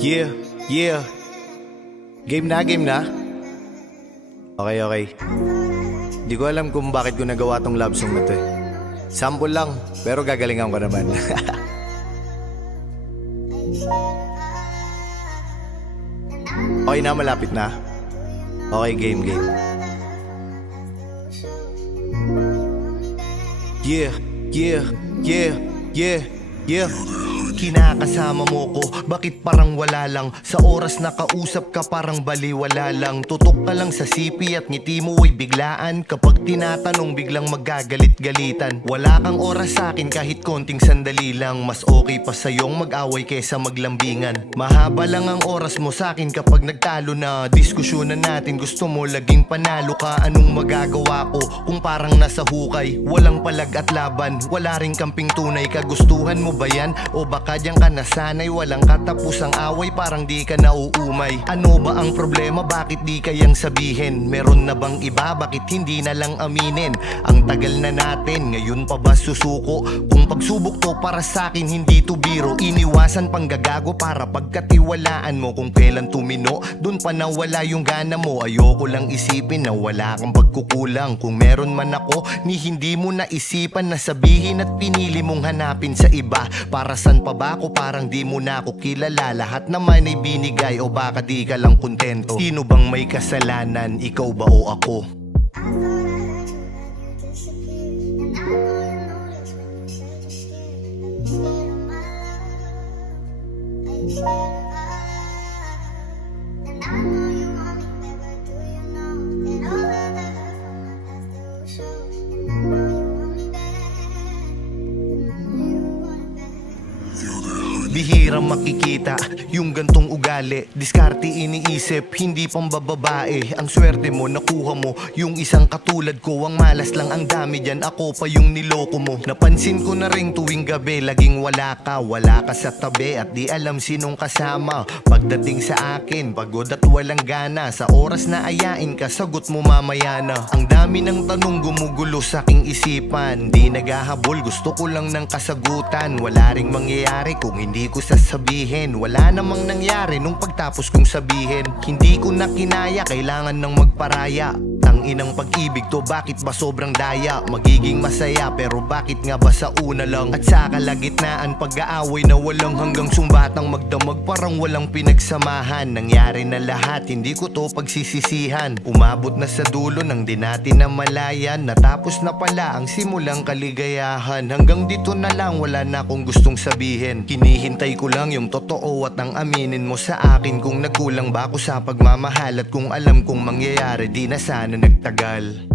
Yeah, yeah. Game na, game na. Okay, okay. Di ko alam kung bakit ko nagawa tong love song na to eh. Sample lang, pero gagalingan ko naman. Okay na, malapit na. Okay, game, game. Yeah, yeah, yeah, yeah, yeah. Kinakasama mo ko, bakit parang wala lang? Sa oras na kausap ka parang baliwala lang. Tutok ka lang sa sipi at ngiti mo ay biglaan. Kapag tinatanong biglang magagalit-galitan. Wala kang oras sa akin kahit konting sandali lang. Mas okay pa sa'yong mag-away kesa maglambingan. Mahaba lang ang oras mo sa akin kapag nagtalo na. Diskusyonan natin, gusto mo laging panalo ka. Anong magagawa ko kung parang nasa hukay? Walang palag at laban, wala ring kamping tunay. Kagustuhan mo ba yan? O baka diyan ka nasanay? Walang katapusang away, parang di ka nauumay. Ano ba ang problema? Bakit di kayang sabihin? Meron na bang iba? Bakit hindi na lang aminin? Ang tagal na natin, ngayon pa ba susuko? Kung pagsubok to para sa akin, hindi to biro. Iniwasan pang gagago para pagkatiwalaan mo. Kung kailan tumino, dun pa nawala yung gana mo. Ayoko lang isipin na wala kang pagkukulang. Kung meron man ako, ni hindi mo naisipan na sabihin at pinili mong hanapin sa iba. Para san pa ba ako? Parang di mo na ako kilala. Lahat naman ay binigay o baka di ka lang kontento. Sino bang may kasalanan? Ikaw ba o ako? Bihirang makikita yung gantong ugali. Diskarte iniisip, hindi pang bababae. Ang swerte mo, nakuha mo yung isang katulad ko. Ang malas lang ang dami dyan, ako pa yung niloko mo. Napansin ko na rin tuwing gabi, laging wala ka sa tabi. At di alam sinong kasama. Pagdating sa akin, pagod at walang gana. Sa oras na ayain ka, sagot mo mamaya na. Ang dami ng tanong gumugulo sa aking isipan. Di naghahabol, gusto ko lang ng kasagutan. Wala ring mangyayari kung hindi ko sasabihin. Wala namang nangyari nung pagtapos kong sabihin. Hindi ko na kinaya, kailangan ng magparaya. Tanginang pag-ibig to, bakit ba sobrang daya? Magiging masaya pero bakit nga ba sa una lang? At sa kalagitnaan pag-aaway na walang hanggang sumbatang magdamag, parang walang pinagsamahan. Nangyari na lahat, hindi ko to pagsisisihan. Umabot na sa dulo nang di natin namalayan. Natapos na pala ang simulang kaligayahan. Hanggang dito na lang, wala na akong gustong sabihin. Hinihintay ko lang yung totoo at ang aminin mo sa akin. Kung nagkulang ba ako sa pagmamahal at kung alam kong mangyayari, di na sana nagtagal.